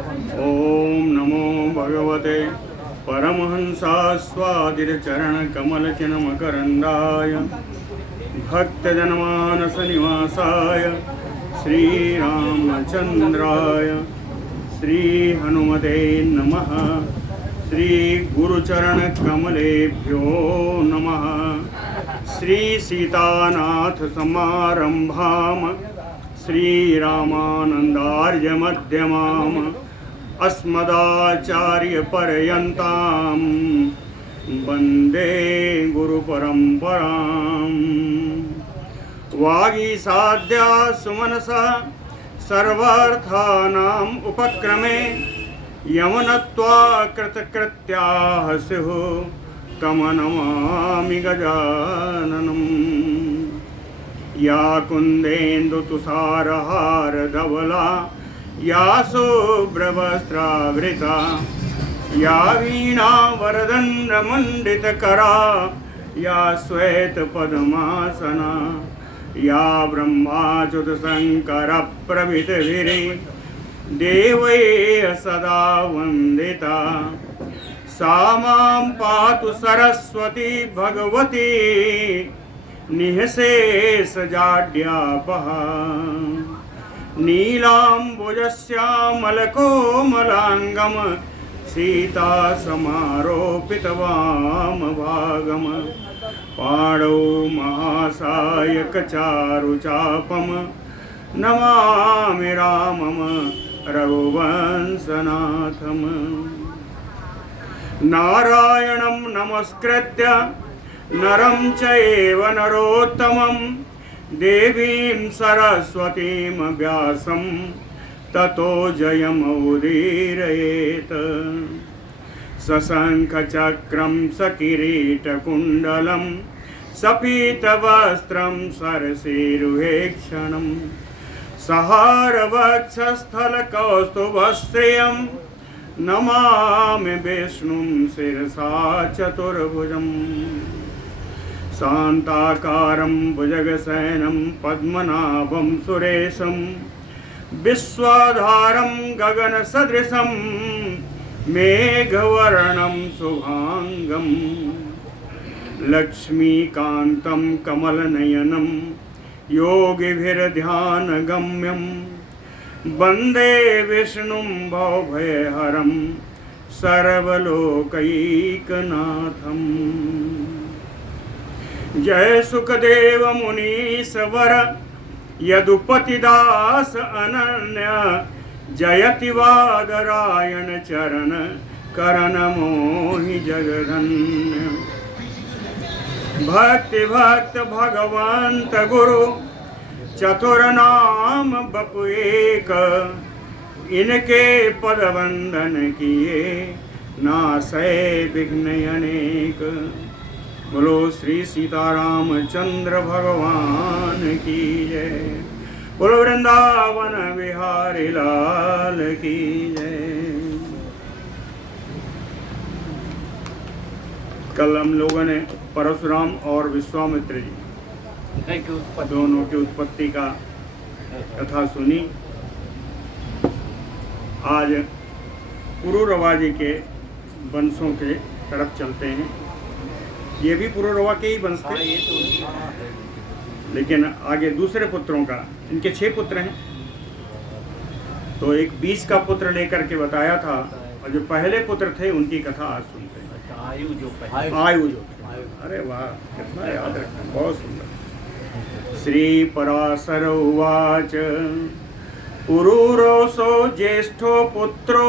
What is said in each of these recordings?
ओम नमो भगवते परमहंसास्वादिरचरणकमलचिन्मकरन्दाय भक्तजनमानसनिवासाय श्रीरामचन्द्राय श्रीहनुमते नमः। श्रीगुरुचरणकमलेभ्यो नमः। श्रीसीतानाथसमारम्भां श्रीरामानन्दार्यमध्यमाम् अस्मदाचार्यपर्यन्तां वन्दे गुरुपरम्पराम्। वागीसाद्या सुमनसा सर्वार्थानाम् उपक्रमे यमनत्वा कृतकृत्याः स्युः तं नमामि गजाननम्। या कुन्देन्दुतुषारहारधवला या शुभ्रवस्त्रावृता या वीणावरदण्डमण्डितकरा या श्वेतपद्मासना या ब्रह्माच्युतशङ्करप्रभृतिभिः देवैः सदा वन्दिता सा मां पातु सरस्वती भगवती निःशेषजाड्यापहा। नीलाम्बुजश्यामलकोमलाङ्गं सीतासमारोपितवामभागं पाणौ महासायकचारुचापं नमामि रामं रघुवंशनाथम्। नारायणं नमस्कृत्य नरं चैव नरोत्तमं देवीं सरस्वतीं व्यासं ततो जयमुदीरयेत्। सशङ्खचक्रं सकिरीटकुण्डलं सपीतवस्त्रं सरसीरुहेक्षणं सहारवक्षस्थलकौस्तुभश्रियं नमामि विष्णुं शिरसा चतुर्भुजम्। शान्ताकारं भुजगशयनं पद्मनाभं सुरेशं विश्वाधारं गगनसदृशं मेघवर्णं शुभांगं लक्ष्मीकान्तं कमलनयनं योगिभिर्ध्यानगम्यं वन्दे विष्णुं भवभयहरं सर्वलोकैकनाथम्। जय सुखदेव मुनीश्वर यदुपतिदास अनन्य जयति वादरायण चरण करण मोहि जगधन्य। भक्ति भक्त भगवंत गुरु चतुर्नाम बपु एक इनके पद वंदन किए नासै विघ्न अनेक। बोलो श्री सीतारामचंद्र भगवान की जय। बोलो वृंदावन बिहारी लाल की जय। कल हम लोगों ने परशुराम और विश्वामित्र जी दोनों की उत्पत्ति का कथा सुनी। आज पुरुरवा जी के वंशों के तरफ चलते हैं। ये भी पुरुरवा के ही वंश थे, लेकिन आगे दूसरे पुत्रों का, इनके 6 पुत्र हैं, तो एक 20 का पुत्र लेकर के बताया था, और जो पहले पुत्र थे उनकी कथा आज सुनते हैं। आयु जो अरे वाह, कितना याद रखना, बहुत सुंदर। श्री पराशर उवाच पुरुरोसो ज्येष्ठो पुत्रो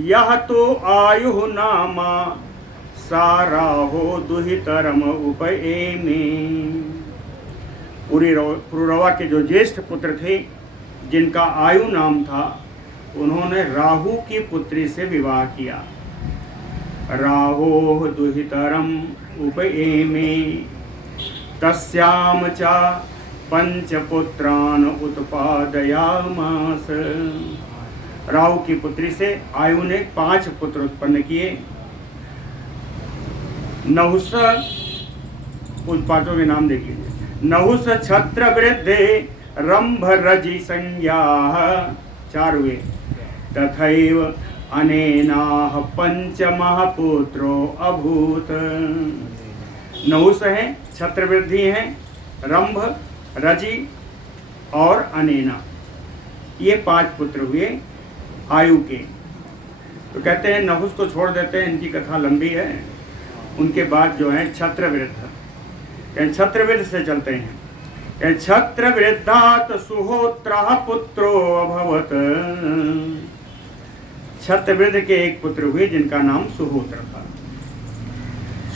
यह तो आयु नामा साराहो दुहितरम उपएमे। पुरुरवा के जो ज्येष्ठ पुत्र थे जिनका आयु नाम था, उन्होंने राहु की पुत्री से विवाह किया। राहो दुहितरम उपएमे तस्याम च पंचपुत्रान उत्पादयामास। राहु की पुत्री से आयु ने 5 पुत्र उत्पन्न किए। नहुष, उन 5 के नाम देख लीजिए। नहुष छत्र वृद्धे रंभ रजि संज्ञा 4 हुए। तथैव अनेनाह पंचमः पुत्रो अभूत। नहुष हैं, छत्रवृद्धि हैं, रंभ, रजि और अनेना, ये 5 पुत्र हुए आयु के। तो कहते हैं नहुष को छोड़ देते हैं, इनकी कथा लंबी है। उनके बाद जो है छत्रवृद्ध, छत्रवृद्ध से चलते हैं। छत्रवृद्धात् सुहोत्रः पुत्रो अभवत। छत्रवृद्ध के एक पुत्र हुए जिनका नाम सुहोत्र था।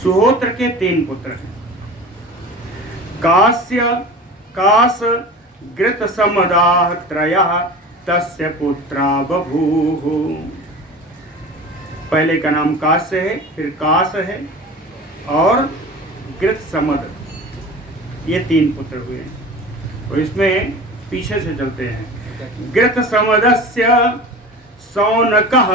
सुहोत्र के 3 पुत्र हैं। कास घृत समदाः त्रयः तस्य पुत्रा बभूः। पहले का नाम कास्य है, फिर कास है और घृत समद, ये 3 पुत्र हुए। तो इसमें पीछे से चलते हैं। घृत समदस्य सौनकः।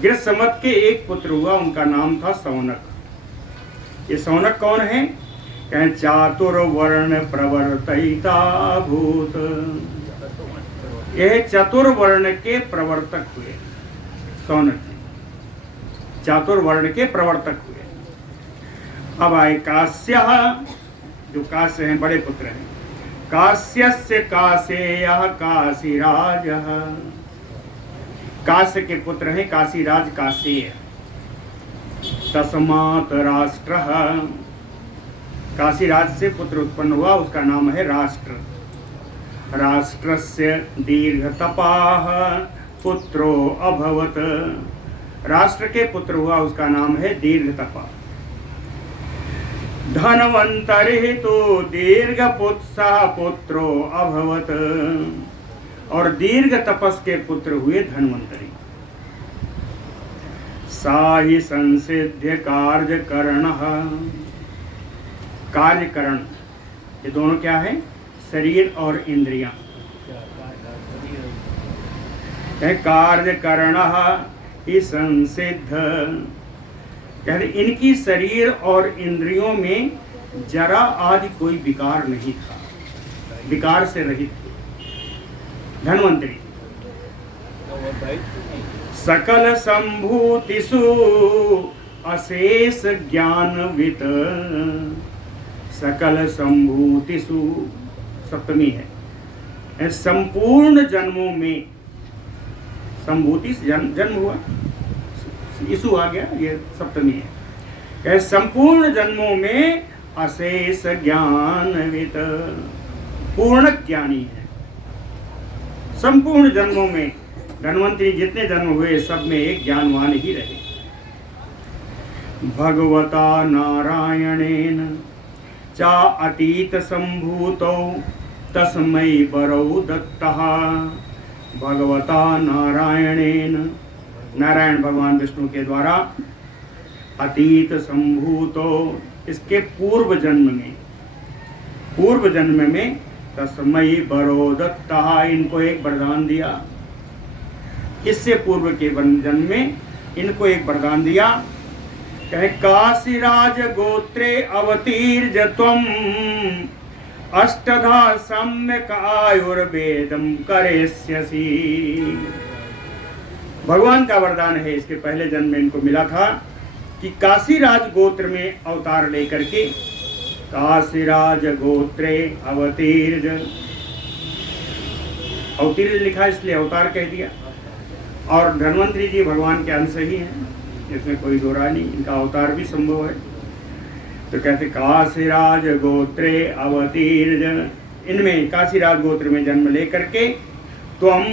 घृत समद के एक पुत्र हुआ, उनका नाम था सौनक। ये सौनक कौन है? चातुर्वर्ण प्रवर्तयिता भूत। यह चतुर्वर्ण के प्रवर्तक हुए सौनक जी, चातुर्वर्ण के प्रवर्तक हुए। अब आए कास्य, जो कास्य हैं बड़े पुत्र हैं। कास्यस्य कासेयः काशीराजः। कास्य के पुत्र हैं काशीराज कासेय। तस्मात् राष्ट्रः, काशीराज से पुत्र उत्पन्न हुआ, उसका नाम है राष्ट्र। राष्ट्रस्य दीर्घतपाः पुत्रो अभवत। राष्ट्र के पुत्र हुआ, उसका नाम है दीर्घतपा। धनवंतरिः तो दीर्घपुत्सः पुत्रो अभवत। और दीर्घ तपस के पुत्र हुए धनवंतरी। साहि संसिध्य कार्यकरणः। कार्यकरण, ये दोनों क्या है? शरीर और इंद्रियां। कार्यकरणः ही संसिद्ध, कहते इनकी शरीर और इंद्रियों में जरा आदि कोई विकार नहीं था, विकार से रहित थे धन्वंतरी। सकल संभूतिषु अशेष ज्ञानवित। सकल संभूतिषु सप्तमी है। संपूर्ण जन्मों में, संभूति से जन्म हुआ, ईसु आ गया, ये सप्तमी है। संपूर्ण जन्मों में अशेष ज्ञानवित, पूर्ण ज्ञानी है। संपूर्ण जन्मों में धन्वंतरी जितने जन्म हुए सब में एक ज्ञानवान ही रहे। भगवता नारायणेन चा अतीत संभूतौ तस्मै वरौ दत्तः। भगवता नारायणेन, नारायण भगवान विष्णु के द्वारा, अतीत संभूतो, इसके पूर्व जन्म में तस्मै वरो दत्तः, इनको एक वरदान दिया। इससे पूर्व के जन्म में इनको एक वरदान दिया। कहे काशीराज गोत्रे अवतीर्ज त्वम् अष्टधा सम्यक आयुर्वेदम करेष्यसि। भगवान का वरदान है, इसके पहले जन्म में इनको मिला था कि काशीराज गोत्र में अवतार लेकर के, काशीराज गोत्रे अवतीर्ज, अवतीर्ज लिखा इसलिए अवतार कह दिया। और धन्वंतरी जी भगवान के अंश ही हैं, इसमें कोई दो राय नहीं, इनका अवतार भी संभव है। तो कहते काशीराज गोत्रे अवतीर्ज, इनमें काशीराज गोत्र में जन्म लेकर के त्वम,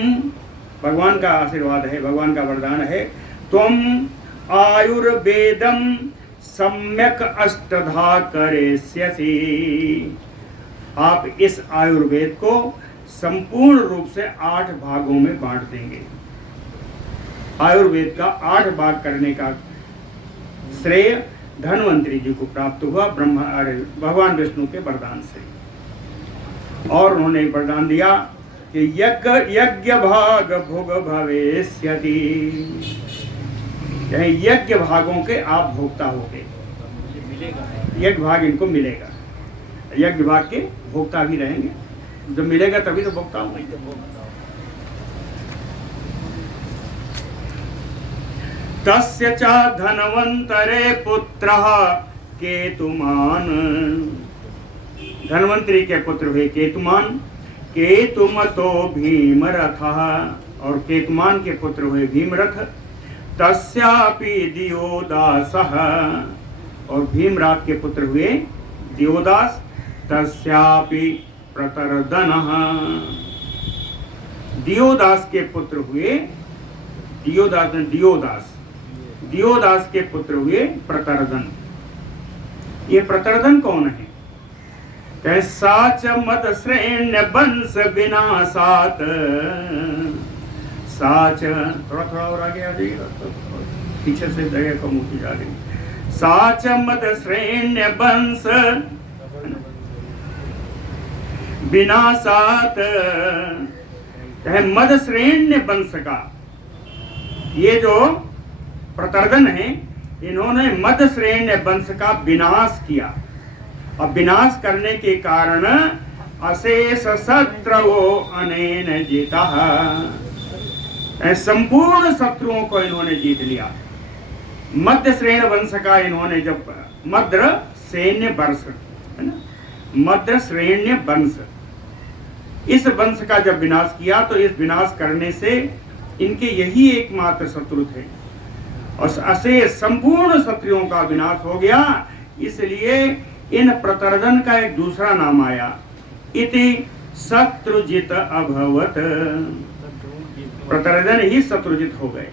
भगवान का आशीर्वाद है, भगवान का वरदान है, त्वम आयुर्वेदम सम्यक अष्टधा करेष्यसि। आप इस आयुर्वेद को संपूर्ण रूप से 8 भागों में बांट देंगे। आयुर्वेद का 8 भाग करने का श्रेय धन्वंतरी जी को प्राप्त हुआ भगवान विष्णु के वरदान से। और उन्होंने वरदान दिया कि यज्ञ भाग भोग भवेष्यति, यज्ञ भागों के आप भोक्ता होंगे, यज्ञ भाग इनको मिलेगा, यज्ञ भाग के भोक्ता भी रहेंगे। जब मिलेगा तभी तो भोक्ता होंगे। तस्य च धनवंतरे पुत्रः केतुमान। धनवंतरी के पुत्र हुए केतुमान। केतुमतो भीमरथः, और केतुमान के पुत्र हुए भीमरथ। तस्यापि दियोदासः, और भीमराथ के पुत्र हुए दियोदास। तस्यापि प्रतरदनः, दियोदास के पुत्र हुए दियोदास के पुत्र हुए प्रतरदन। ये प्रतरदन कौन है? कहे साच मद श्रेण्य वंश विनाशात। साच, थोड़ा थोड़ा और आगे आ जाइएगा, पीछे से जगह कम होती जा रही। साच मद श्रेण्य वंश विनाशात, कहे मद श्रेण्य वंश का, ये जो प्रतरदन है इन्होंने मद श्रेण्य वंश का विनाश किया। और विनाश करने के कारण अशेष शत्रु अनेन जीता, संपूर्ण शत्रुओं को इन्होंने जीत लिया। मध्य श्रेणी वंश का इन्होंने जब मद्र सैन्य वंश है ना, मद्र श्रेण्य वंश, इस वंश का जब विनाश किया तो इस विनाश करने से इनके यही एकमात्र शत्रु थे और अशेष संपूर्ण शत्रुओं का विनाश हो गया। इसलिए इन प्रतरदन का एक दूसरा नाम आया, इति शत्रुजित अभवत। प्रतरदन ही शत्रुजित हो गए,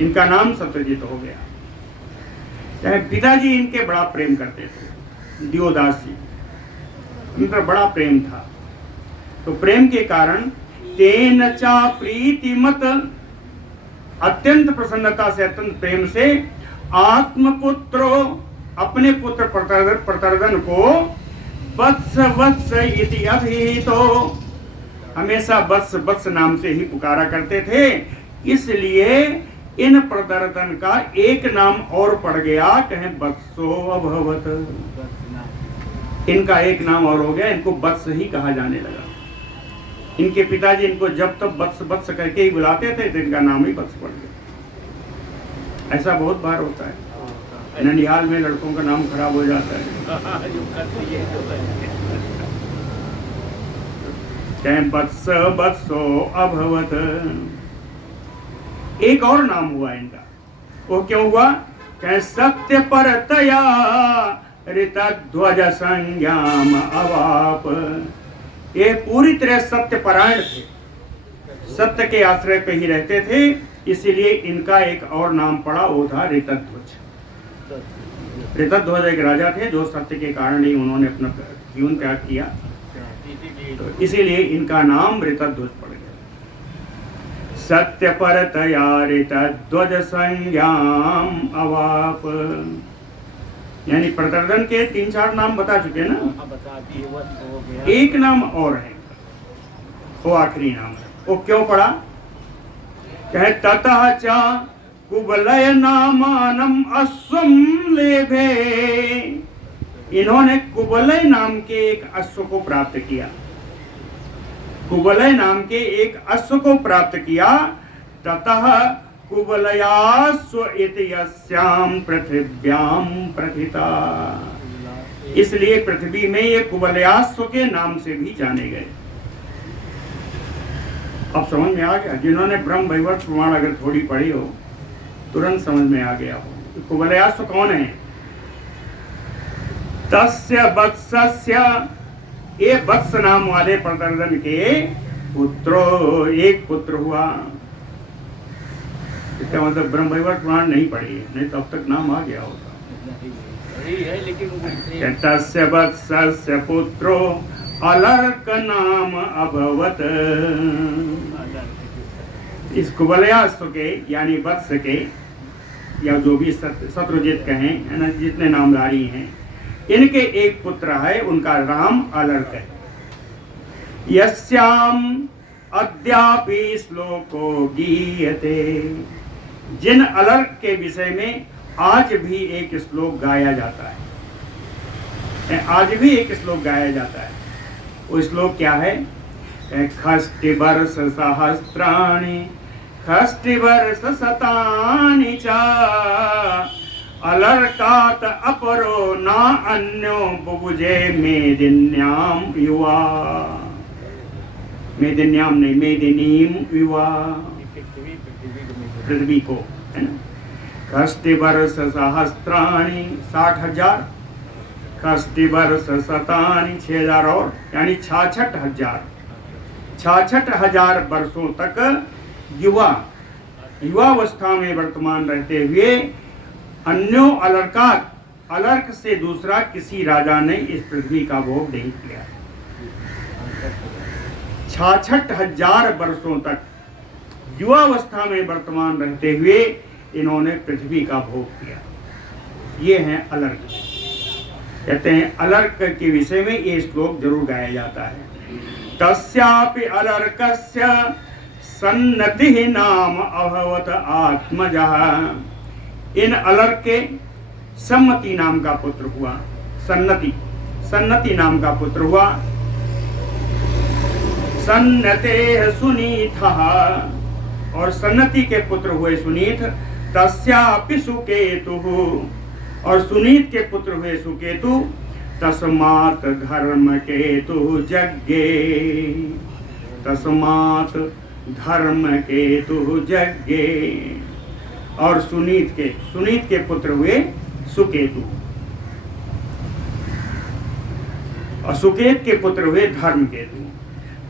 इनका नाम शत्रुजित हो गया। पिताजी इनके बड़ा प्रेम करते थे, दियोदास जी, इनका बड़ा प्रेम था। तो प्रेम के कारण तेन चा प्रीतिमत, अत्यंत प्रसन्नता से, अत्यंत प्रेम से, आत्मपुत्रो, अपने पुत्र प्रतरदन को वत्स वत्स इति अभिहितो, हमेशा वत्स वत्स नाम से ही पुकारा करते थे। इसलिए इन प्रतरदन का एक नाम और पड़ गया, कहें वत्सो अभवत, इनका एक नाम और हो गया, इनको वत्स ही कहा जाने लगा। इनके पिताजी इनको जब तब वत्स वत्स करके ही बुलाते थे तो इनका नाम ही वत्स पड़ गया। ऐसा बहुत बार होता है, ननिहाल में लड़कों का नाम खराब हो जाता है, कहें वत्स वत्सो अभवत। एक और नाम हुआ इनका, वो क्यों हुआ? कहें सत्य परतया ऋतध्वज संज्ञाम अवाप। ये पूरी तरह सत्य परायण थे, सत्य के आश्रय पे ही रहते थे, इसीलिए इनका एक और नाम पड़ा, वो था ऋतध्वज। ऋतध्वज एक राजा थे जो सत्य के कारण ही उन्होंने अपना जीवन त्याग किया, तो इसीलिए इनका नाम ऋतध्वज पड़ गया। सत्य परतया ऋतध्वज संज्ञाम अवाप, यानी प्रतरदन के 3-4 नाम बता चुके ना, एक नाम और है, वो आखिरी नाम है। वो क्यों पड़ा? कहे ततः च कुबलय नामानम अश्वम लेभे, इन्होंने कुबलय नाम के एक अश्व को प्राप्त किया, कुबलय नाम के एक अश्व को प्राप्त किया। ततः कुबलयास्व इति यस्याम पृथिव्याम प्रथिता, इसलिए पृथ्वी में ये कुबलयास्व के नाम से भी जाने गए। अब समझ में आ गया, जिन्होंने ब्रह्म वैवर्त प्रमाण अगर थोड़ी पढ़ी हो तुरंत समझ में आ गया हो। कुबलयास्व कौन है? तस्य वत्सस्य, ये वत्स नाम वाले प्रतरदन के पुत्रो, एक पुत्र हुआ। इसका मतलब ब्रह्म वैवर्त प्रमाण नहीं पढ़ी है, नहीं तो अब तक नाम आ गया होता। तस्य वत्सस्य पुत्रो अलर्क नाम अभवत। इस कुबलयास्व के यानी वत्स के, या जो भी शत्रुजित कहें है ना, जितने नामधारी हैं, इनके एक पुत्र है, उनका नाम अलर्क है। यस्याम अद्यापि श्लोको गीयते, जिन अलर्क के विषय में आज भी एक श्लोक गाया जाता है, आज भी एक श्लोक गाया जाता है। वो श्लोक क्या है? खष्टि वर्ष सहस्राणि खष्टिवर्ष शतानि च अलर्कात अपरो न अन्यो बुभुजे मेदिन्याम युवा। मेदिन्याम नहीं, मेदिनीम युवा, पृथ्वी को, है ना। खष्टिवर्ष सहस्त्राणि 60,000, खष्टिवर्ष शतानि 6,000 और यानी 66,000, 66,000 वर्षों तक युवावस्था में वर्तमान रहते हुए अन्यो अलर्कात, अलर्क से दूसरा किसी राजा ने इस पृथ्वी का भोग नहीं किया। 66,000 वर्षों तक युवावस्था में वर्तमान रहते हुए इन्होंने पृथ्वी का भोग किया। ये हैं अलर्क। कहते हैं अलर्क के विषय में ये श्लोक जरूर गाया जाता है। तस्यापि अलर्कस्य सन्नतिः नाम अभवत आत्मजः। इन अलर्क के सम्मति नाम का पुत्र हुआ, सन्नति नाम का पुत्र हुआ। सन्नतेः सुनीतः, और सन्नति के पुत्र हुए सुनीत। तस्यापि सुकेतुः, और सुनीत के पुत्र हुए सुकेतु। तस्मात् धर्म केतु जज्ञे, तस्मात् धर्म केतु जज्ञे। और सुनीत के पुत्र हुए सुकेतु, और सुकेत के पुत्र हुए धर्म केतु।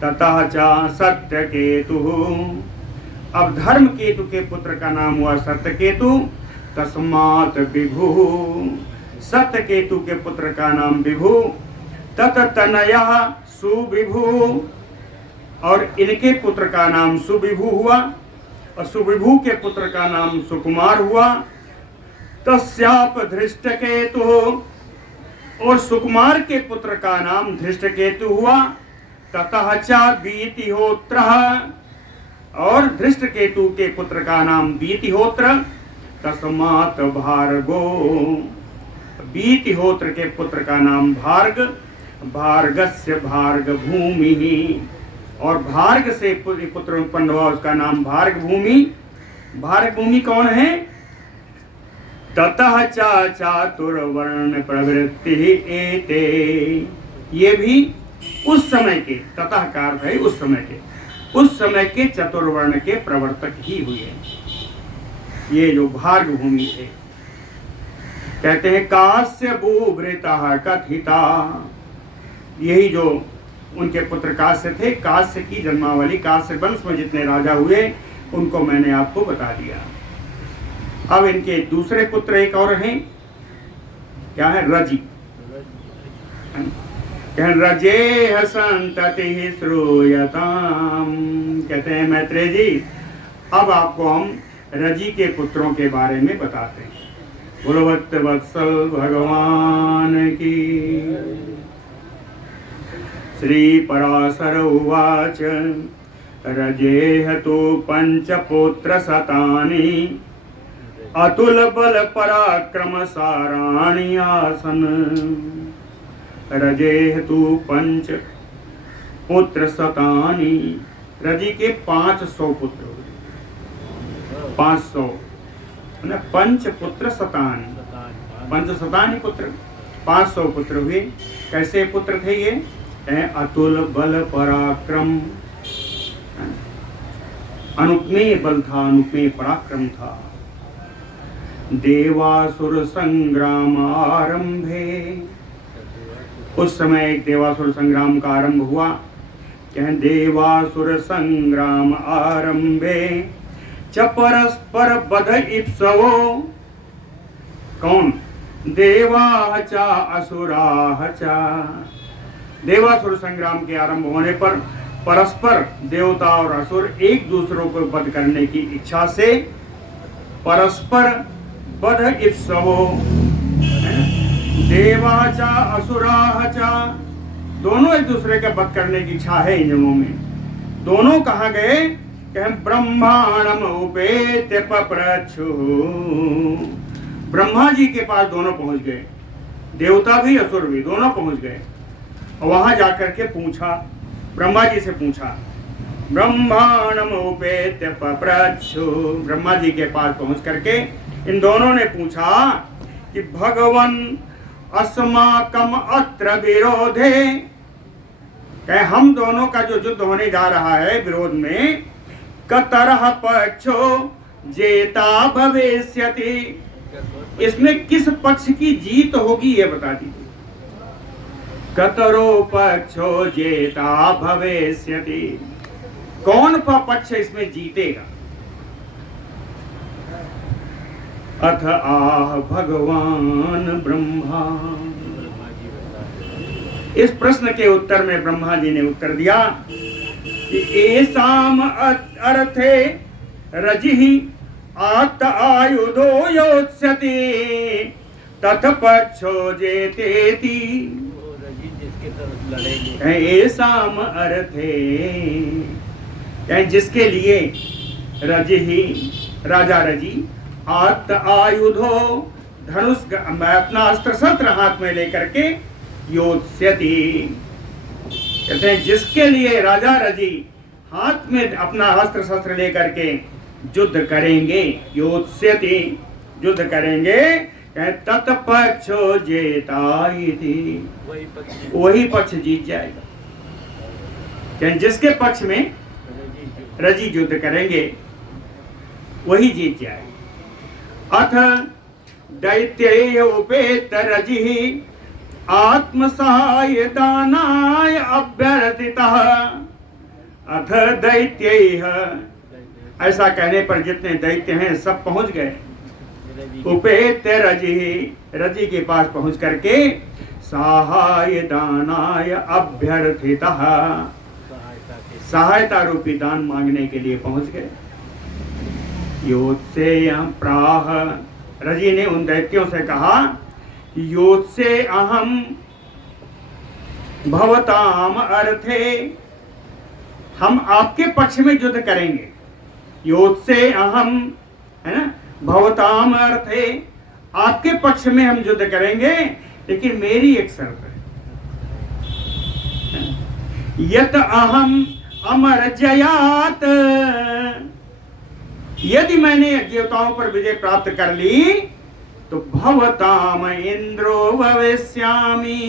ततः च सत्य केतु, अब धर्म केतु के पुत्र का नाम हुआ सत्य केतु। तस्मात् विभु, सत्य केतु के पुत्र का नाम विभु। तत तनयः सुविभु, और इनके पुत्र का नाम सुविभु हुआ, और सुविभु के पुत्र का नाम सुकुमार हुआ। तस्याप धृष्टकेतु, और सुकुमार के पुत्र का नाम धृष्टकेतु हुआ। ततः च बीतिहोत्रः, और धृष्टकेतु के पुत्र का नाम बीतिहोत्र। तस्मात् भार्गो, बीतिहोत्र के पुत्र का नाम भार्ग। भार्गस्य भार्ग भूमि, और भार्ग से पुत्र उत्पन्न हुआ, उसका नाम भार्ग भूमि। भार्ग भूमि कौन है? ततः च चातुर्वर्ण प्रवृत्ति एते, ये भी उस समय के, ततः का अर्थ है उस समय के चतुर्वर्ण के प्रवर्तक ही हुए, ये जो भार्ग भूमि थे। कहते हैं कास्य भूभृतः कथिता, यही जो उनके पुत्र कास्य थे। कास्य की जन्मावली, कास्य वंश में जितने राजा हुए उनको मैंने आपको बता दिया। अब इनके दूसरे पुत्र एक और हैं, क्या है? रजी। रजेह संतति श्रूयताम, कहते हैं मैत्रेय जी अब आपको हम रजी के पुत्रों के बारे में बताते हैं। बोलो भक्त वत्सल भगवान की। श्री पराशर उवाच रजेह तो पंचपुत्र शतानि अतुल बल पराक्रम साराणि आसन। रजेह तु पंच पुत्र शतानि, रजी के 500 पुत्र हुए। 500 पंच पुत्र शतानि, पंच शतानि पुत्र, 500 पुत्र हुए। कैसे पुत्र थे ये? अतुल बल पराक्रम, अनुपमेय बल था, अनुपमेय पराक्रम था। देवासुर संग्राम आरंभे, उस समय एक देवासुर संग्राम का आरंभ हुआ। कहें देवासुर संग्राम आरंभे च परस्पर बध इप्सवो, कौन? देवा च असुराः च। देवासुर संग्राम के आरंभ होने पर परस्पर देवता और असुर एक दूसरों को वध करने की इच्छा से परस्पर बध इप्सवो, देवा च असुराः च, दोनों एक दूसरे का वध करने की इच्छा है इन जन्मों में। दोनों कहाँ गए? ब्रह्मांडम उपेत्य पप्रच्छु, ब्रह्मा जी के पास दोनों पहुंच गए। देवता भी असुर भी दोनों पहुंच गए। और वहां जाकर के पूछा, ब्रह्मा जी से पूछा ब्रह्मांडम उपेत्य पप्रच्छु। ब्रह्मा जी के पास पहुंच करके इन दोनों ने पूछा कि भगवन अस्माकम अत्र विरोधे, कहे हम दोनों का जो युद्ध होने जा रहा है विरोध में, कतरह पक्षो जेता भविष्यति, इसमें किस पक्ष की जीत होगी ये बता दीजिए। कतरो पक्षो जेता भविष्यति, कौन पक्ष इसमें जीतेगा। अथ आह भगवान ब्रह्मा, इस प्रश्न के उत्तर में ब्रह्मा जी ने उत्तर दिया कि एसाम अर्थे रजिहि आत आयुधो योत्स्यति तथ पक्षो जेतेति। एसाम अर्थे, जिसके लिए रजिहि राजा रजी, आत आयुधो धनुष अपना अस्त्र शस्त्र हाथ में लेकर के, योत्स्यति कहते हैं जिसके लिए राजा रजी हाथ में अपना अस्त्र शस्त्र लेकर के युद्ध करेंगे, योत्स्यति युद्ध करेंगे, तत्पक्षो जेतायति, वही पक्ष जीत जाएगा। जिसके पक्ष में रजी युद्ध करेंगे वही जीत जाएगा। अथ दैत्य उपेत रजिहि आत्मसहाय दानाय अभ्यर्थितः। अथ दैत्यैः, ऐसा कहने पर जितने दैत्य हैं सब पहुंच गए। उपेत रजिहि, रजी के पास पहुंच करके सहाय दानाय अभ्यर्थितः, सहायता रूपी दान मांगने के लिए पहुंच गए। योत्से प्राह, रजी ने उन दैत्यों से कहा योत्से अहम भवताम अर्थे, हम आपके पक्ष में युद्ध करेंगे। योत्से अहम, है ना, भवताम अर्थे, आपके पक्ष में हम युद्ध करेंगे, लेकिन मेरी एक शर्त है। यत अहम अमर जयात, यदि मैंने देवताओं पर विजय प्राप्त कर ली तो भवताम इंद्रो भविष्यामि,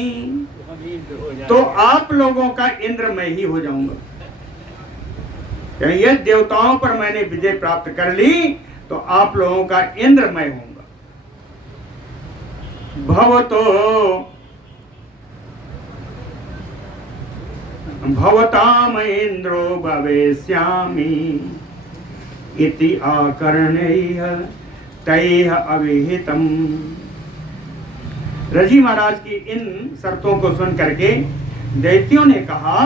तो आप लोगों का इंद्र मैं ही हो जाऊंगा। यदि देवताओं पर मैंने विजय प्राप्त कर ली तो आप लोगों का इंद्र मैं होऊंगा। भवतो भवताम इंद्रो भविष्यामि इति आकर्णैः तैः अविहितम। रजी महाराज की इन शर्तों को सुन करके दैत्यों ने कहा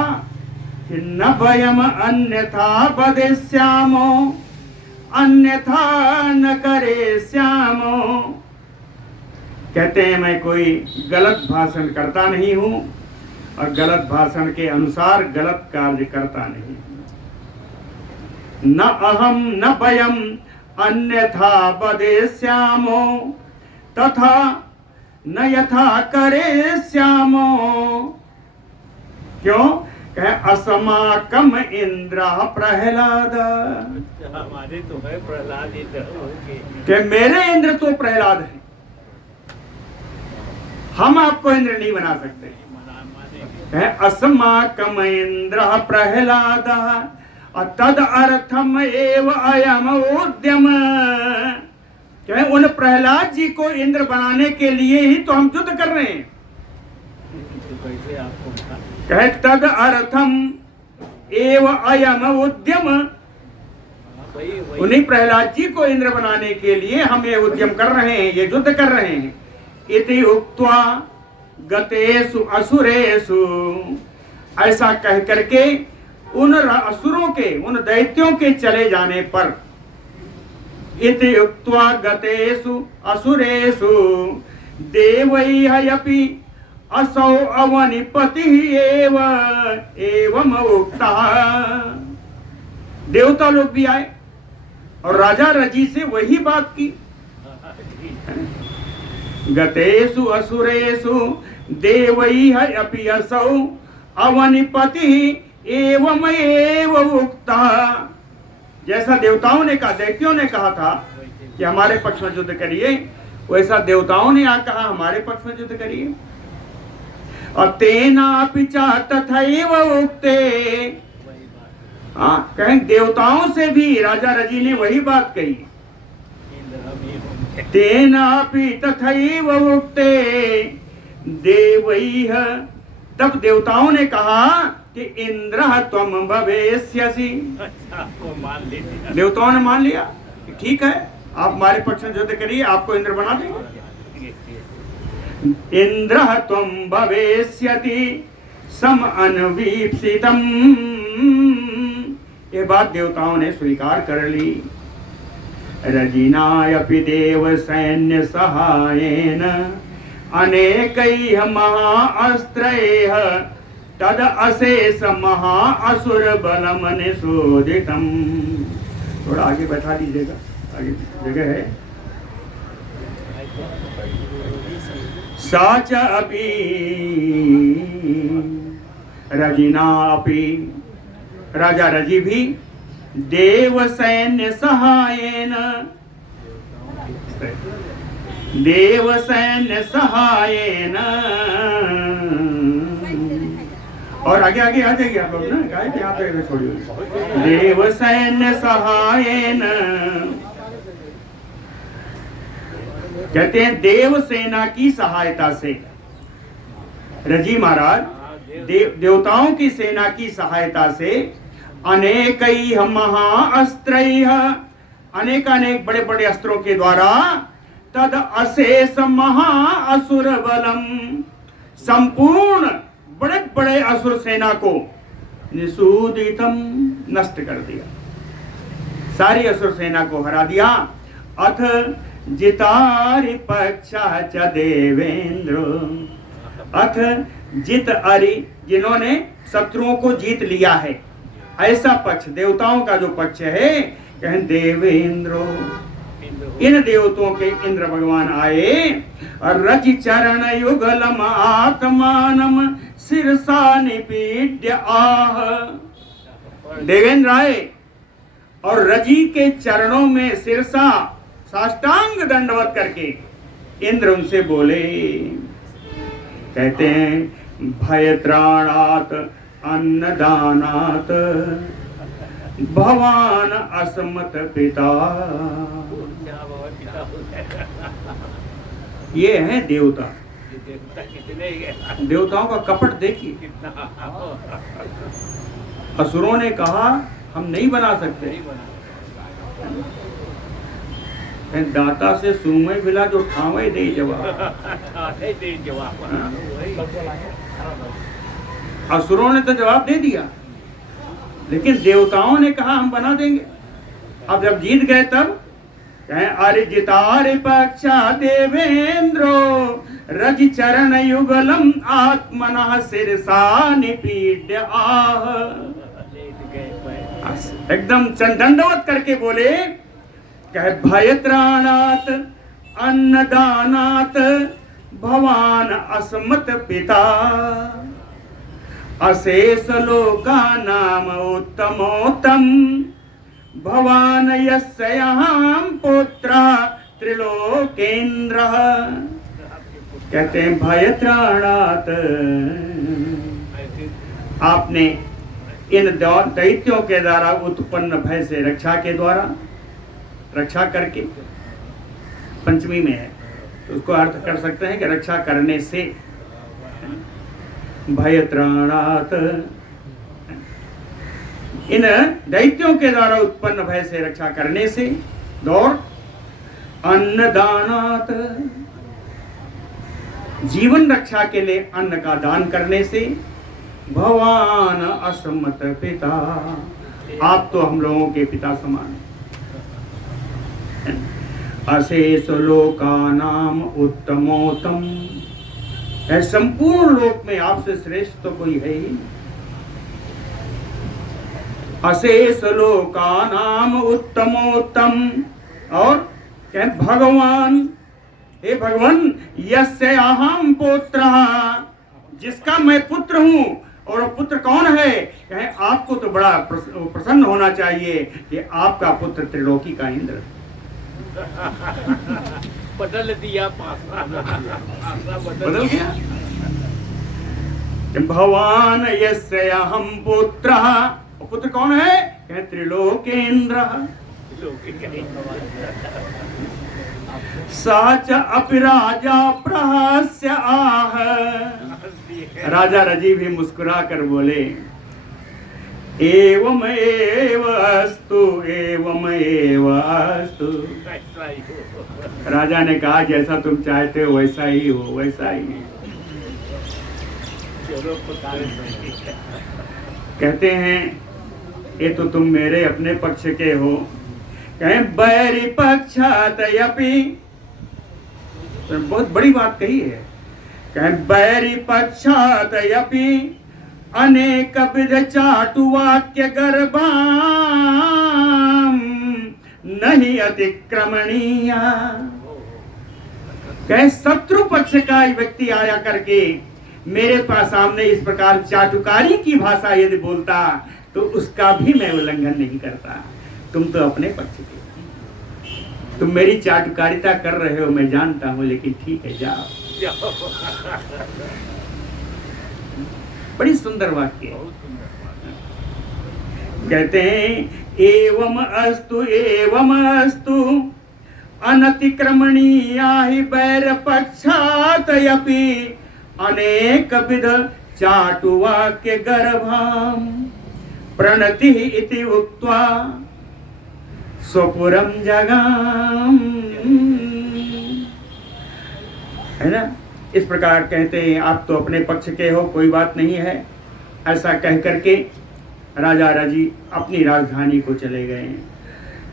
कि न भयम अन्यथा वदेश्यामो अन्यथा न करेश्यामो, कहते हैं मैं कोई गलत भाषण करता नहीं हूं और गलत भाषण के अनुसार गलत कार्य करता नहीं। न अहम न भयम अन्यथा वदेश्यामो तथा न यथा करेश्यामो। क्यों? कहे अस्माकम इंद्र प्रहलाद, हमारे तो है प्रहलाद ही कि मेरे इंद्र तो प्रहलाद है, हम आपको इंद्र नहीं बना सकते। अस्माकम इंद्र प्रहलाद तद अर्थम एव अयम उद्यम, क्या उन प्रहलाद जी को इंद्र बनाने के लिए ही तो हम युद्ध कर रहे हैं। कहे तद अर्थम एव अयम उद्यम, उन्हीं प्रहलाद जी को इंद्र बनाने के लिए हम ये उद्यम कर रहे हैं, ये युद्ध कर रहे हैं। इति उक्त्वा गतेषु असुरेषु, ऐसा कह करके उन असुरों के, उन दैत्यों के चले जाने पर, इति उक्त्वा गतेषु असुरेषु देवैः असौ अवनिपति एवं उक्ता। देवता लोग भी आए और राजा रजी से वही बात की। गतेषु असुरेषु देवैः अपि असौ अवनिपति एवमेव उक्तः, जैसा देवताओं ने कहा, दैत्यों ने कहा था कि हमारे पक्ष में युद्ध करिए, वैसा देवताओं ने कहा हमारे पक्ष में युद्ध करिए। और तेनापि च तथैव उक्ते, कहें देवताओं से भी राजा रजी ने वही बात कही। तेनापि तथैव उक्ते देवैः, तब देवताओं ने कहा कि इंद्र त्वम भवेष्यसि। देवताओं ने मान लिया कि ठीक है, आप हमारे पक्ष में युद्ध करिए, आपको इंद्र बना देंगे। इंद्र त्वम भवेष्यति सम अन्वीप्सितम्, ये बात देवताओं ने स्वीकार कर ली। रजिनायपि देव सैन्य सहायेन अनेकैः महाअस्त्रैः तद अशेष महाअसुर बलम निशोधितम्। थोड़ा आगे बैठा लीजिएगा, आगे जगह है। साच अपि रजिना अपि, राजा रजी भी देव सैन्य सहायेन, देव सैन्य सहायेन, और आगे आगे आ जाइए आप लोग ना, गाय के यहाँ पे छोड़िए। देव सैन्य सहायेन, कहते हैं देव सेना की सहायता से, रजी महाराज देवताओं की सेना की सहायता से अनेकैः महाअस्त्रैः, अनेकानेक बड़े बड़े अस्त्रों के द्वारा, तद अशेष महाअसुर बलम, संपूर्ण बड़े बड़े असुर सेना को निसूदितम, नष्ट कर दिया, सारी असुर सेना को हरा दिया। अथ जितारि पक्षा च देवेंद्र, अथ जित अरि, जिन्होंने शत्रुओं को जीत लिया है, ऐसा पक्ष देवताओं का जो पक्ष है, कहें देवेंद्रो, इन देवताओं के इंद्र भगवान आए और रज चरण युगलम आत्मानम शिरसा निपीड्य आह, देवेंद्र आए और रजी के चरणों में शिरसा साष्टांग दंडवत करके इंद्र उनसे बोले, कहते हैं भयत्राणात अन्नदानात भवान असमत पिता। ये है देवता, देवताओं का कपट देखिए। असुरों ने कहा हम नहीं बना सकते, दाता से सुमय मिला जो ठावे दे जवाब। असुरों ने तो जवाब दे दिया, लेकिन देवताओं ने कहा हम बना देंगे। अब जब जीत गए तब कहें अरे जितारे पक्षा देवेंद्रो रज चरण युगलम आत्मनः शिरसा निपीड्य आह, एकदम दंडवत करके बोले, कहे भयत्राणात अन्नदानात भवान अस्मत् पिता, अशेष लोका नाम उत्तमोत्तम भवान यस्याहं पुत्र त्रिलोकेन्द्र। कहते हैं भयत्राणात, आपने इन दैत्यों के द्वारा उत्पन्न भय से रक्षा के द्वारा, रक्षा करके पंचमी में है तो उसको अर्थ कर सकते हैं कि रक्षा करने से, भयत्राणात, इन दैत्यों के द्वारा उत्पन्न भय से रक्षा करने से, और अन्नदानात, जीवन रक्षा के लिए अन्न का दान करने से, भवान असमत पिता, आप तो हम लोगों के पिता समान। अशेष लोका नाम उत्तमोत्तम, है संपूर्ण लोक में आपसे श्रेष्ठ तो कोई है ही। अशेष लोका नाम उत्तमोत्तम, और क्या भगवान, हे भगवान, यस्य अहम पुत्र, जिसका मैं पुत्र हूं और वो पुत्र कौन है? कहे आपको तो बड़ा प्रसन्न होना चाहिए कि आपका पुत्र त्रिलोकी का इंद्र। बदल दिया, बदल गया। भगवान यस्य हम पुत्र, पुत्र कौन है? कहे त्रिलोकेन्द्र। साच अपि राजा प्रहस्य आह। राजा रजी भी मुस्कुरा कर बोले एवं एव अस्तु, एवं एव अस्तु। राजा ने कहा जैसा तुम चाहते हो वैसा ही हो, वैसा ही। कहते हैं ये तो तुम मेरे अपने पक्ष के हो। कहें बैरी पक्षातयपि, तो बहुत बड़ी बात कही है। कहें बैरी पक्षातयपि अनेक विध चाटुवाक्य गर्भाम नहीं अतिक्रमणीय। कहे शत्रु पक्ष का व्यक्ति आया करके मेरे पास सामने इस प्रकार चाटुकारी की भाषा यदि बोलता तो उसका भी मैं उल्लंघन नहीं करता। तुम तो अपने पक्ष के, तुम मेरी चाटुकारिता कर रहे हो मैं जानता हूं, लेकिन ठीक है जाओ। बड़ी सुंदर वाक्य है। कहते हैं एवं अस्तु, एवं अस्तु अनतिक्रमणीया हि बैर पक्षातयपि अनेक विध चाटुवाक्य गर्भाम प्रणति इति उक्त्वा स्वपुरम जगाम। है ना, इस प्रकार कहते हैं आप तो अपने पक्ष के हो, कोई बात नहीं है। ऐसा कह करके राजा रजी अपनी राजधानी को चले गए।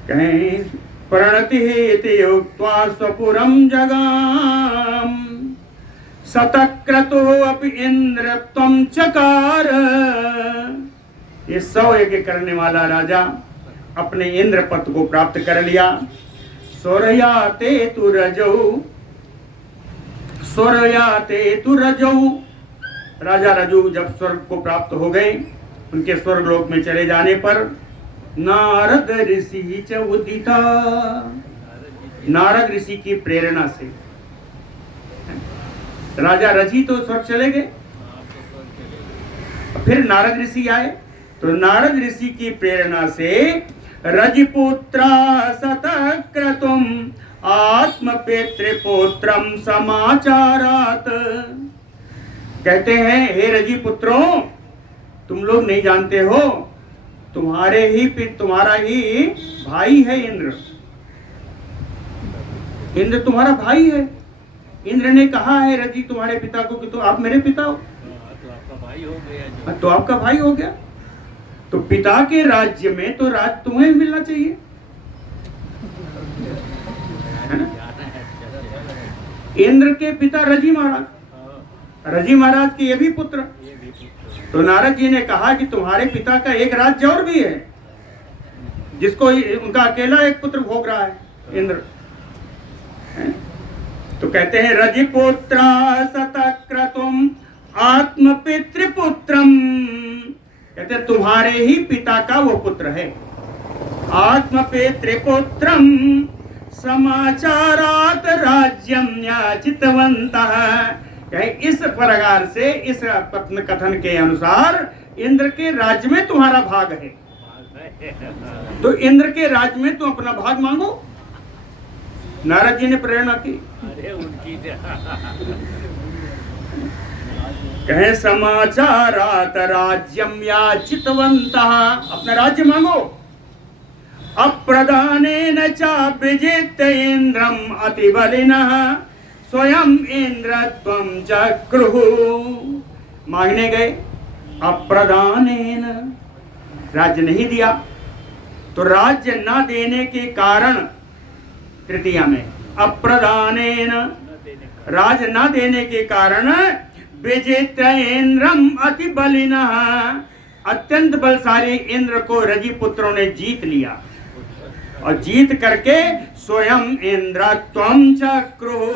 कहें प्रणति इति उक्त्वा स्वपुरम जगाम सतक्रतो अपि इंद्र त्वं चकार। ये 100 यज्ञ करने वाला राजा अपने इंद्र पद को प्राप्त कर लिया। स्वर्याते तु रजौ, स्वर्याते तु रजौ। राजा रजु जब स्वर्ग को प्राप्त हो गए, उनके स्वर्ग लोक में चले जाने पर नारद ऋषि च उदिता। नारद ऋषि की प्रेरणा से राजा रजी तो स्वर्ग चले गए, फिर नारद ऋषि आए। तो नारद ऋषि की प्रेरणा से रजिपुत्रा सतक्रतुम आत्म पितृपुत्रम समाचारात। कहते हैं हे रजी पुत्रों, तुम लोग नहीं जानते हो, तुम्हारा ही भाई है इंद्र। इंद्र तुम्हारा भाई है। इंद्र ने कहा है रजी तुम्हारे पिता को कि तो आप मेरे पिता हो, तो आपका भाई हो गया। तो आपका भाई हो गया। तो पिता के राज्य में तो राज तुम्हें मिलना चाहिए, है ना। इंद्र के पिता रजी महाराज, रजी महाराज के ये भी पुत्र। तो नारद जी ने कहा कि तुम्हारे पिता का एक राज्य और भी है, जिसको उनका अकेला एक पुत्र भोग रहा है, इंद्र। तो कहते हैं रजिपुत्रा सतक्रतुम आत्म पितृपुत्रम। कहते हैं तुम्हारे ही पिता का वो पुत्र है। आत्म पितृपुत्रम समाचारात राज्यम याचितवन्तः। इस प्रकार से इस कथन के अनुसार इंद्र के राज्य में तुम्हारा भाग है, तो इंद्र के राज्य में तुम अपना भाग मांगो। नारद जी ने प्रेरणा की। अरे उनकी कहे समाचारात राज्यम याचितवन्तः, अपना राज्य मांगो। अप्रदानेन च विजित्य इंद्रम अतिबलिनः स्वयं इंद्रत्वं चक्रुः। मांगने गए, अप्रदानेन, राज्य नहीं दिया। तो राज्य न देने के कारण, तृतीया में अप्रदानेन, राज न देने के कारण विजित्य इंद्रम अति बलिनः, अत्यंत बलशाली इंद्र को रजी पुत्रों ने जीत लिया। और जीत करके स्वयं इंद्रत्वं चक्रुः,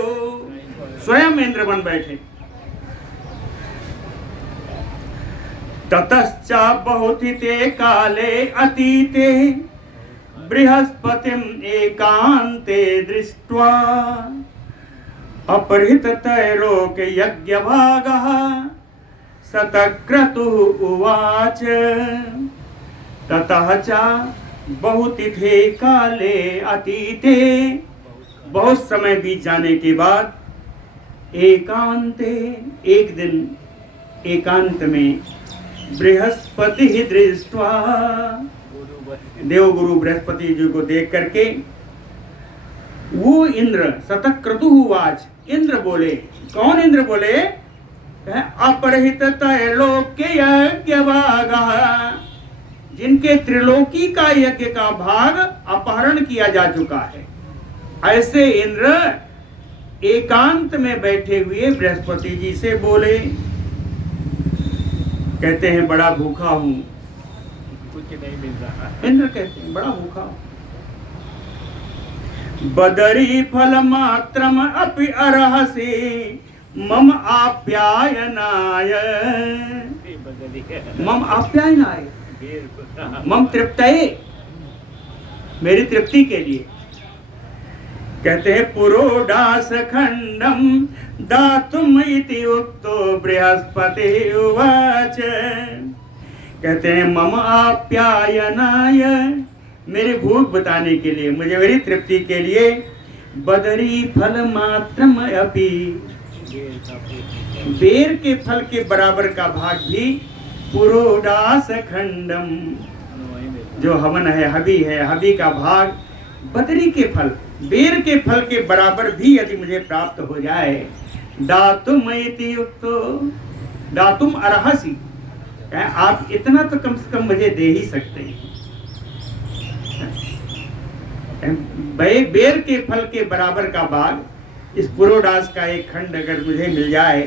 स्वयं इंद्र बन बैठे। ततश्च बहुतिते काले अतीते बृहस्पतिम एकांते दृष्ट्वा अपहृत तैलोक यज्ञ भागः सतक्रतुः उवाच ततः च बहुतिथे काले अतीते, बहुत समय बीत जाने के बाद एकांते, एक दिन एकांत में बृहस्पति दृष्ट्वा, देवगुरु बृहस्पति जी को देख करके वो इंद्र सतक्रतु उवाच, इंद्र बोले, कौन इंद्र बोले? अपरहित त्रैलोक्य यज्ञ भागः, जिनके त्रिलोकी का यज्ञ का भाग अपहरण किया जा चुका है, ऐसे इंद्र एकांत में बैठे हुए बृहस्पति जी से बोले। कहते हैं बड़ा भूखा हूं, कुछ नहीं मिल रहा। इंद्र कहते हैं बड़ा भूखा हूं। बदरी फल मात्रम अपि अर्हसि मम आप्यायनाय, मम आप्यायनाय, मम तृप्तये, मेरी तृप्ति के लिए। कहते हैं पुरोडास खंडम दातुम इति उक्तो बृहस्पति उवाच, कहते हैं मम आप्यायनाय, मेरी भूख बताने के लिए, मुझे मेरी तृप्ति के लिए, बदरी फल मात्रम अपि, बेर के फल के बराबर का भाग भी, पुरोडास खंडम, जो हवन है, हबी है, हबी का भाग, बदरी के फल, बेर के फल के बराबर भी यदि मुझे प्राप्त हो जाए, दातुम इति उक्तो, दातुम अर्हसि, आप इतना तो कम से कम मुझे दे ही सकते हैं। बेर के फल के बराबर का भाग, इस पुरोडास का एक खंड अगर मुझे मिल जाए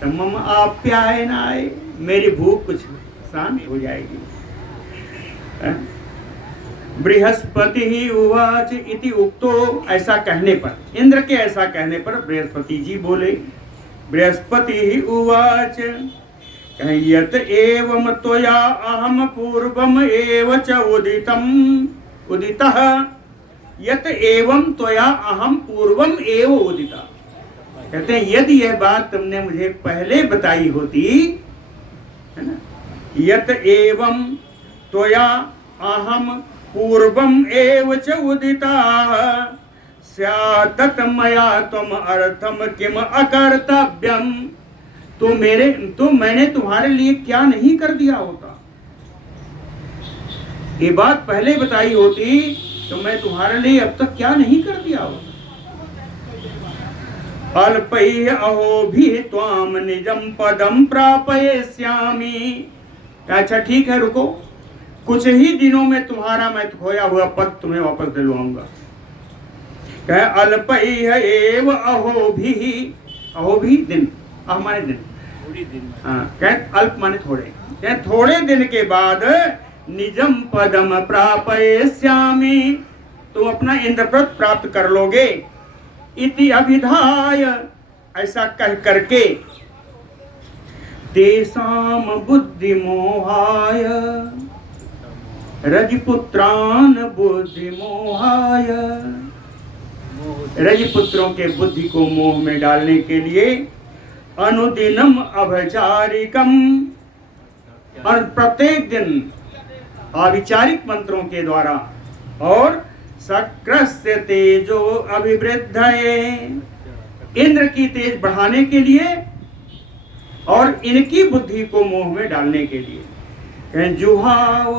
तो मम आप्यायनाय, मेरी भूख कुछ शांत हो जाएगी। बृहस्पति ही उवाच इति उक्तो, ऐसा कहने पर, इंद्र के ऐसा कहने पर बृहस्पति जी बोले। बृहस्पति ही उवाच यत एवं त्वया अहम पूर्वम एव च उदितः, यत एवं त्वया अहम पूर्वम एव उदिता। कहते हैं यदि यह बात तुमने मुझे पहले बताई होती, है ना, यत एवं त्वया अहम पूर्वम एव च उदिताः स्यात् मया त्वम अर्थम किम अकर्तव्यम, तो मैंने तुम्हारे लिए क्या नहीं कर दिया होता। ये बात पहले बताई होती तो मैं तुम्हारे लिए अब तक क्या नहीं कर दिया होता। अल्पैः अहोभिः त्वाम निजं पदं प्रापयिष्यामि। अच्छा ठीक है, रुको, कुछ ही दिनों में तुम्हारा मैं खोया हुआ पद तुम्हें वापस दिलवाऊंगा। कह अल्पैः एव अहोभिः, अहोभिः दिन, अह माने दिन, हाँ, कह अल्प माने थोड़े, कह थोड़े दिन के बाद निजम पदम प्रापयिष्यामि, तुम अपना इंद्रप्रस्थ प्राप्त कर लोगे। इति अभिधाय, ऐसा कह करके, तेषाम बुद्धिमोहाय रजपुत्रान बुद्धिमोहाय, रजपुत्रों के बुद्धि को मोह में डालने के लिए अनुदिनम अभचारिकम, और प्रत्येक दिन अविचारिक मंत्रों के द्वारा, और सक्रस्य तेजो अभिवृद्धये, इंद्र की तेज बढ़ाने के लिए और इनकी बुद्धि को मोह में डालने के लिए जुहाव,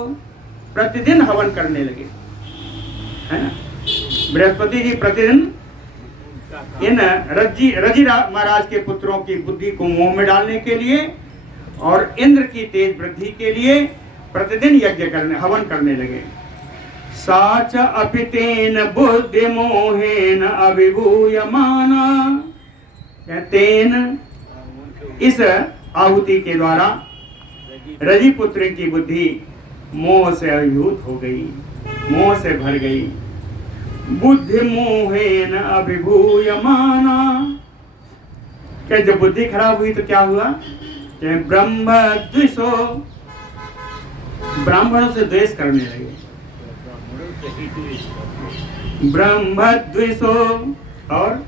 प्रतिदिन हवन करने लगे, है ना। बृहस्पति जी प्रतिदिन इन रजी महाराज के पुत्रों की बुद्धि को मोह में डालने के लिए और इंद्र की तेज वृद्धि के लिए प्रतिदिन यज्ञ करने, हवन करने लगे। साच अपितेन बुद्धि मोहेन अभिभूयमाना, तेन, इस आहुति के द्वारा रजी पुत्र की बुद्धि मोह से अभिभूत हो गई, मोह से भर गई। बुद्धि मोहेन अभिभूयमाना, क्या जब बुद्धि खराब हुई तो क्या हुआ? ब्रह्म द्विषो ब्राह्मणों से द्वेष करने लगे। ब्रह्मद्वेषो, और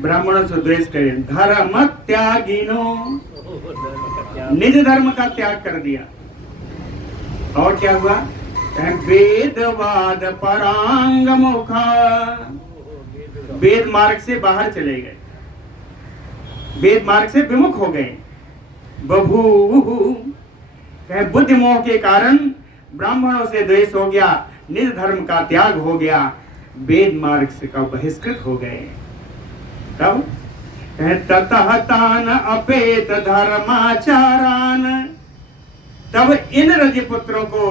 ब्राह्मणों से द्वेष करें। धर्म त्यागिनो, निज धर्म का त्याग कर दिया। और क्या हुआ? वेदवाद परांग मुखा, वेद मार्ग से बाहर चले गए, वेद मार्ग से विमुख हो गए। बभू, बुद्धि मोह के कारण ब्राह्मणों से द्वेष हो गया, निज धर्म का त्याग हो गया, वेद मार्ग से का बहिष्कृत हो गए। तब ततः तान अपेत धर्माचारान, तब इन रजपुत्रों को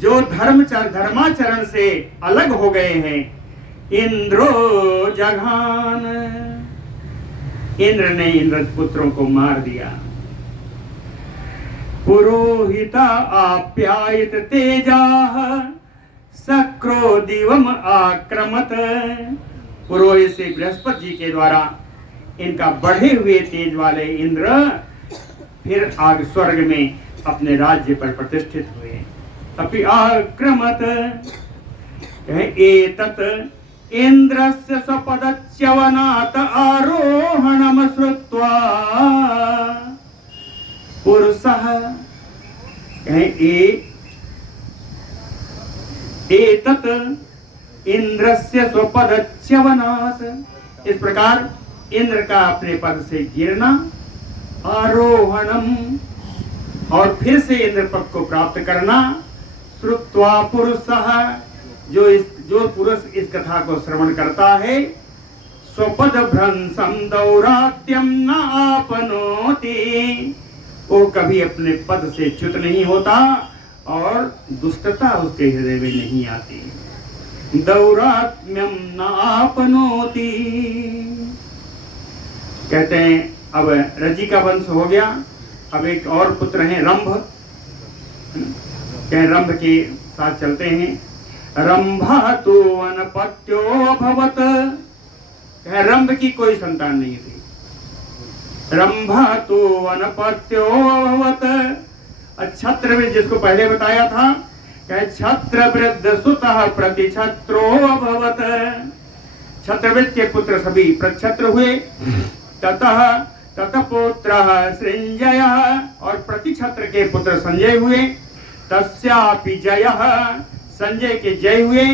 जो धर्माचरण से अलग हो गए हैं, इंद्रो जघान, इंद्र ने इन रजपुत्रों को मार दिया। पुरोहिता आप्यायित तेजाः सक्रोदिवम आक्रमत, पुरोहित से बृहस्पति जी के द्वारा इनका बढ़े हुए तेज वाले इंद्र फिर आग स्वर्ग में अपने राज्य पर प्रतिष्ठित हुए। अपि आक्रमत, एतत् इंद्रस्य स्वपदच्यवनात् आरोहणं श्रुत्वा पुरुषः, एतत् इंद्रस्य स्वपदच्यवनात्, इस प्रकार इंद्र का अपने पद से गिरना, आरोहणम, और फिर से इंद्र पद को प्राप्त करना, श्रुत्वा पुरुषः, जो पुरुष इस कथा को श्रवण करता है, स्वपद भ्रंशम दौरात्यम न आपनोति, वो कभी अपने पद से च्युत नहीं होता और दुष्टता उसके हृदय में नहीं आती। दौरात्म्यम न आपनोति, कहते हैं अब रजी का वंश हो गया। अब एक और पुत्र हैं रंभ, कहें रंभ के साथ चलते हैं। रंभा तो अनपत्यो अभवत, कहें रंभ की कोई संतान नहीं थी। रंभा तो अनपत्यो अभवत, छत्रवृद्ध जिसको पहले बताया था, कहे छत्रवृद्ध सुतः प्रतिछत्रो अभवत, छत्रवृद्ध के पुत्र सभी प्रक्षत्र हुए। ततः पुत्रः सृंजयः, और प्रतिछत्र के पुत्र संजय हुए। तस्यापि जयः, संजय के जय हुए।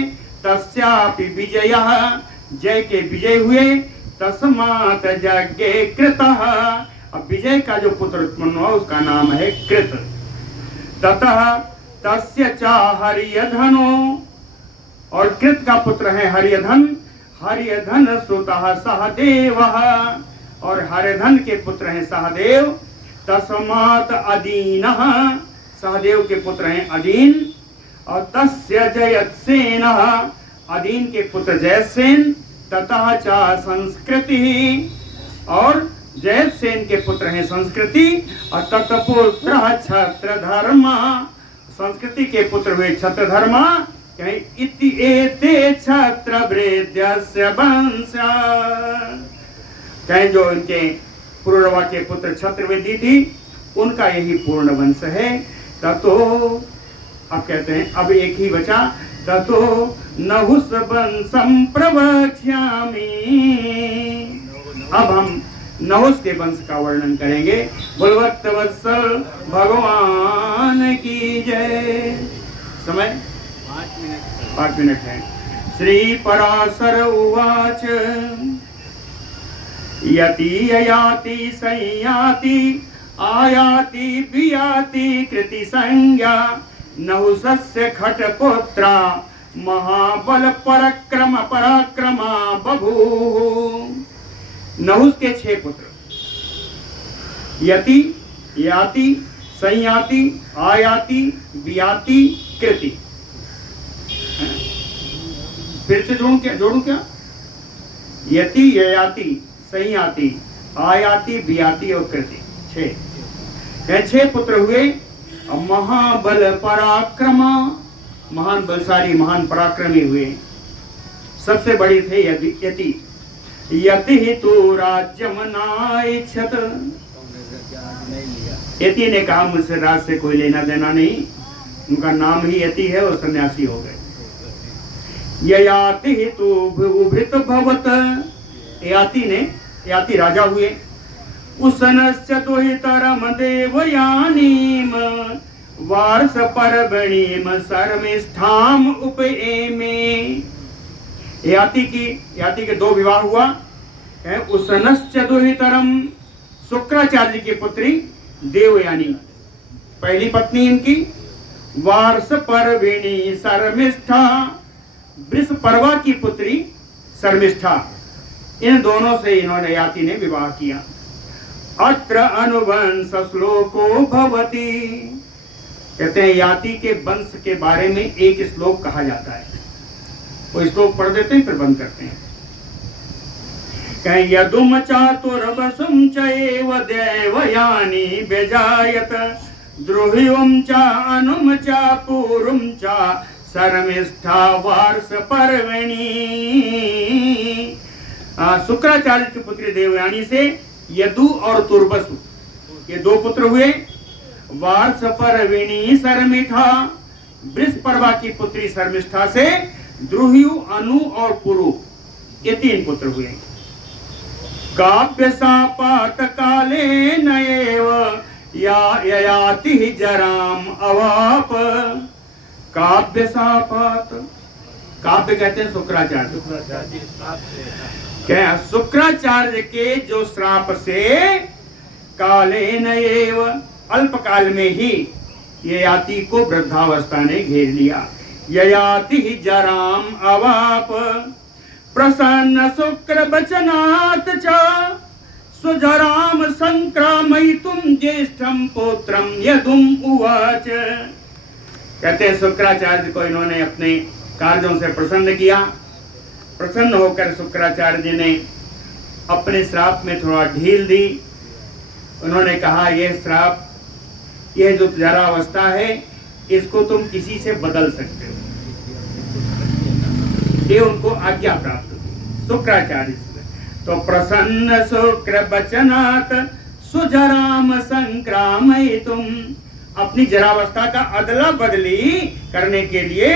तस्यापि विजयः, जय के विजय हुए। तस्मात् यज्ञे कृतः, अब विजय का जो पुत्र उत्पन्न हुआ उसका नाम है कृत। ततः तस्य च हरियधनो, और कृत का पुत्र है हरियधन। हरियधन सुतः सहदेवः, और हरिधन के पुत्र हैं सहदेव। तस्मात् अदीनः, सहदेव के पुत्र हैं अदीन। और तस्य जयत्सेनः, अदीन के पुत्र जयसेन। ततः च संस्कृति, और जयसेन के पुत्र हैं संस्कृति। और तत्पुत्र छत्रधर्मा, संस्कृति के पुत्र हुए छत्रधर्मा। इति एते छत्रवृद्धस्य वंशा, कहें जो इनके पुरुरवा के पुत्र छत्रवृद्धि थी उनका यही पूर्ण वंश है। ततो, अब कहते हैं अब एक ही बचा। ततो नहुस वंशम प्रवक्ष्यामि, अब हम नहुस के वंश का वर्णन करेंगे। बलवत्त वत्सल भगवान की जय। समय 5 मिनट है। श्री पराशर उवाच, यति ययाति संयाति आयाति वियाति कृति संज्ञा नहुसस्य खटपुत्रा महाबल पराक्रमा बभूव। नहुस के 6 पुत्र, यति, याति, संयाति, आयाति, वियाति, कृति। फिर से जोड़ू क्या? यति, ययाति, संयाति, आयाति, वियाति और कृति, 6 पुत्र हुए। महाबल पराक्रमा, महान बलशाली महान पराक्रमी हुए। सबसे बड़ी थे यति। यति तो राज्यम नाइच्छत, यति ने कहा मुझसे राज से कोई लेना देना नहीं, उनका नाम ही यति है और सन्यासी हो गए। ययाति तु उभृत भवत, याति राजा हुए। उसनश्च दुहितरम देवयानीम वार्ष परवणीम शर्मिष्ठाम उपएमे। याति के 2 विवाह हुआ है। उसनश्च दुहितरम, शुक्राचार्य की पुत्री देवयानी पहली पत्नी इनकी। वार्ष परविणी शर्मिष्ठा, वृषपर्वा की पुत्री शर्मिष्ठा, इन दोनों से इन्होंने याति ने विवाह किया। अत्र अनुवंश श्लोको भवति, कहते हैं याति के वंश के बारे में एक श्लोक कहा जाता है। वो श्लोक पढ़ देते हैं फिर बंद करते हैं। कहें यदुम चातुर्वसुम चैव देवयानी बेजायत द्रुहियुम चा अनुम चा पूरुम चा शर्मिष्ठा वार्ष परवणी। शुक्राचार्य की पुत्री देवयानी से यदु और तुर्वसु ये 2 पुत्र हुए। वार्ष परविणी शर्मिष्ठा, वृषपर्वा की पुत्री शर्मिष्ठा से द्रुह्यु, अनु और पुरु ये 3 पुत्र हुए। काव्य सापात काले नएव ययाति जराम अवाप। काव्य सापात, काव्य कहते हैं शुक्राचार्य। क्या शुक्राचार्य के जो श्राप से काले नएव, अल्प काल में ही ययाति को वृद्धावस्था ने घेर लिया। ययाति जराम अवाप प्रसन्न शुक्र वचनात् च सुजराम संक्रामयितुम ज्येष्ठम पुत्रम यदुम उवाच। कहते हैं शुक्राचार्य को इन्होंने अपने कार्यों से प्रसन्न किया। प्रसन्न होकर शुक्राचार्य जी ने अपने श्राप में थोड़ा ढील दी। उन्होंने कहा यह श्राप, यह जो जरावस्था है, इसको तुम किसी से बदल सकते हो। ये उनको आज्ञा प्राप्त हुई शुक्राचार्य से। तो प्रसन्न शुक्र वचनात् सुजराम संक्रामयितुम, अपनी जरावस्था का अदला बदली करने के लिए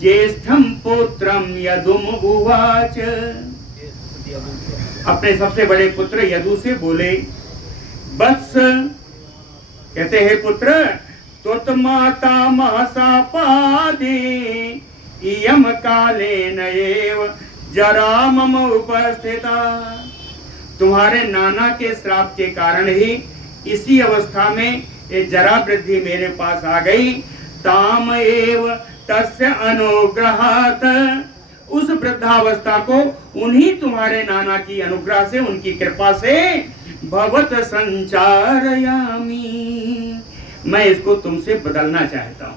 ज्येष्ठम पुत्रम यदुम उवाच, अपने सबसे बड़े पुत्र यदु से बोले। वत्स, कहते हैं पुत्र, त्वत् माता महसापादे इयम कालेन एव जरा मम उपस्थिता। तुम्हारे नाना के श्राप के कारण ही इसी अवस्था में ये जरा वृद्धि मेरे पास आ गई। ताम एव तस्य अनुग्रहात्, उस वृद्धावस्था को उन्हीं तुम्हारे नाना की अनुग्रह से, उनकी कृपा से भवत संचारयामि, मैं इसको तुमसे बदलना चाहता हूं।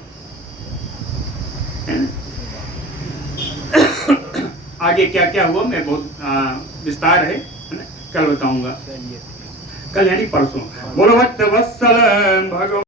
आगे क्या क्या हुआ मैं बहुत विस्तार है ना, कल बताऊंगा। कल यानी परसों। बोलो भक्त वत्सल भगवान।